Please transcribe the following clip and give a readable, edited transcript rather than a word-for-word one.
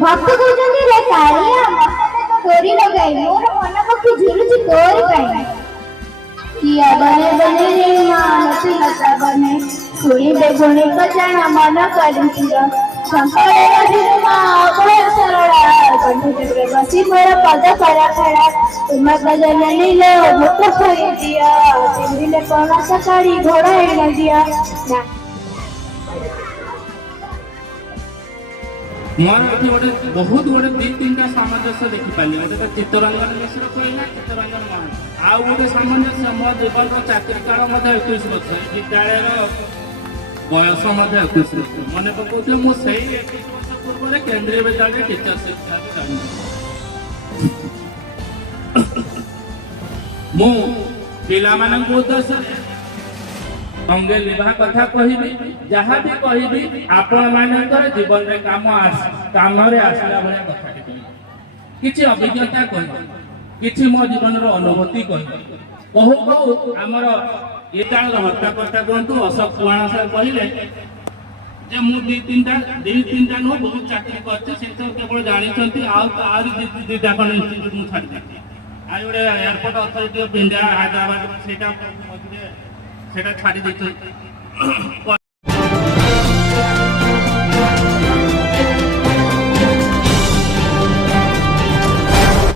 भक्त कहते रे कालिया मते तो डोरी लगाई मोर मन पक्षी झुलुची तोरी पाई किया बने बने रे मानस लता बने सुनी बेगुणी कजाना मन करिया शंकर निर्मा अभय सरला कंठे बसी मोर पद करा खड़ा तुम गजल लीले मुख खोई दिया चिंदिले कोना सकारी घोड़ा न दिया मोर अभी गोटे बहुत गोटे दी तीन सामंजस्य देखिपाली गोटे चित्तरंजन मिश्र कहला चित्तरंजन महान आउ गोटे सामंजस्य मो जीवन चाकरी काल 21 वर्ष विद्यालय बयस 21 वर्ष मन पकाउे मुझे 21 वर्ष पूर्व केन्द्रीय विद्यालय टीचर शिक्षा मु पिला उद्देश्य अंगे लिभा कथा कहबी जहाँ भी कहबी आपण मानकर जीवन में काम आसला भाया कथा किछि अभिज्ञता कह किछि मो जीवन अनुभूति कह कहू कहू आमर ये काल हत्याकर्ता कहतु अशोक पुराण सर कहले जे मु दी तीनटा नुह बहुत चाकरी करते केवल जानी दुईटा खंड इन्स्टिट्यूट मुझे छाड़ी देती आज गोटे airport authority of India Hyderabad से छाड़ी